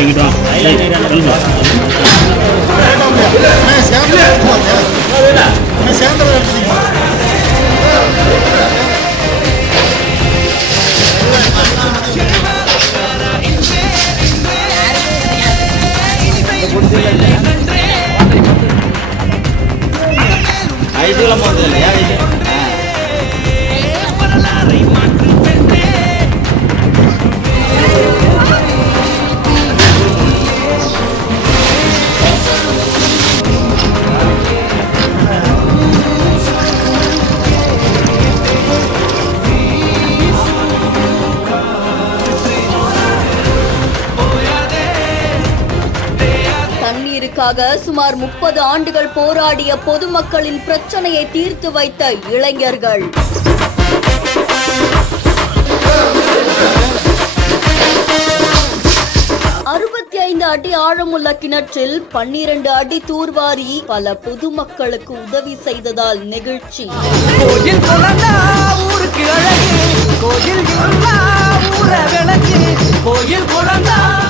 ஐதுலாம் போகிறது இல்லையா? தண்ணீருக்காக சுமார் 30 ஆண்டுகள் போராடிய பொதுமக்களின் பிரச்சனையை தீர்த்து வைத்த இளைஞர்கள். அடி ஆழமுள்ள கிணற்றில் 12 அடி தூர்வாரி பல பொதுமக்களுக்கு உதவி செய்ததால் நெகிழ்ச்சி.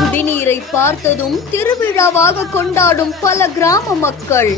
குடிநீரை பார்த்ததும் திருவிழாவாக கொண்டாடும் பல கிராம மக்கள்.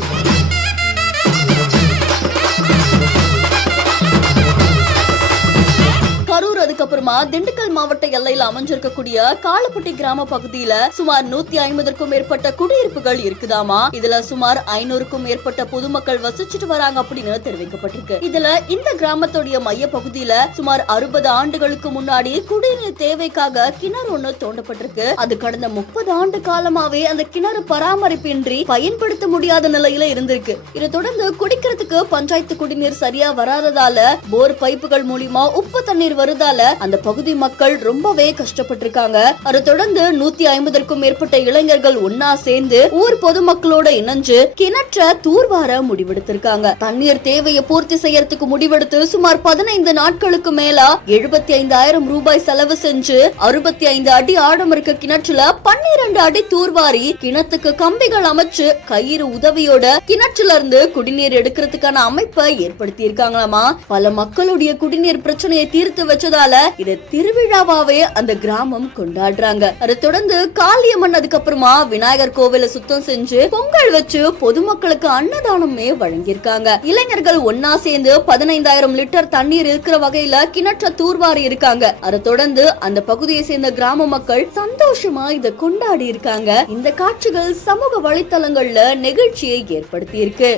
கரூர் அதுக்கப்புறமா திண்டுக்கல் மாவட்ட எல்லையில் அமைஞ்சிருக்கக்கூடிய காலப்பட்டி கிராம பகுதியில சுமார் 150க்கும் மேற்பட்ட குடியிருப்புகள் இருக்குதாமா. இதுல சுமார் 500க்கும் மேற்பட்ட பொதுமக்கள் வசிச்சுட்டு வராங்க அப்படின்னு தெரிவிக்கப்பட்டிருக்கு. இதுல இந்த கிராமத்துடைய மைய பகுதியில சுமார் 60 ஆண்டுகளுக்கு முன்னாடி குடிநீர் தேவைக்காக கிணறு ஒண்ணு தோண்டப்பட்டிருக்கு. அது கடந்த 30 ஆண்டு காலமாவே அந்த கிணறு பராமரிப்பின்றி பயன்படுத்த முடியாத நிலையில இருந்திருக்கு. இதை தொடர்ந்து குடிக்கிறதுக்கு பஞ்சாயத்து குடிநீர் சரியா வராததால போர் பைப்புகள் மூலியமா உப்பு தண்ணீர் வருதால அந்த பகுதி மக்கள் ரொம்பவே கஷ்டப்பட்டிருக்காங்க. அதை தொடர்ந்து 150க்கும் மேற்பட்ட இளைஞர்கள் ஒன்னா சேர்ந்து ஊர் பொதுமக்களோட இணைஞ்சு கிணற்ற தூர்வார முடிவெடுத்திருக்காங்க. தண்ணீர் தேவையை பூர்த்தி செய்யறதுக்கு முடிவெடுத்து சுமார் 15 நாட்களுக்கு மேல 75,000 ரூபாய் செலவு செஞ்சு 65 அடி ஆழம் இருக்க கிணற்றுல 12 அடி தூர்வாரி கிணத்துக்கு கம்பிகள் அமைச்சு கயிறு உதவியோட கிணற்றுல இருந்து குடிநீர் எடுக்கிறதுக்கான அமைப்பை ஏற்படுத்தி இருக்காங்களாமா. பல மக்களுடைய குடிநீர் பிரச்சனையை தீர்த்து வச்சதால இதை திருவிழாவாவே அந்த கிராமம் கொண்டாடுறாங்க. அதை தொடர்ந்து காளியம்மன் அதுக்கப்புறமா விநாயகர் கோவில சுத்தம் செஞ்சு பொங்கல் வச்சு பொதுமக்களுக்கு அன்னதானமே வழங்கியிருக்காங்க. இளைஞர்கள் ஒன்னா சேர்ந்து 15,000 லிட்டர் தண்ணீர் இருக்கிற வகையில கிணற்ற தூர்வாரி இருக்காங்க. அதை தொடர்ந்து அந்த பகுதியை சேர்ந்த கிராம மக்கள் சந்தோஷமா இதை கொண்டாடி இருக்காங்க. இந்த காட்சிகள் சமூக வலைத்தளங்கள்ல நெகிழ்ச்சியை ஏற்படுத்தி இருக்கு.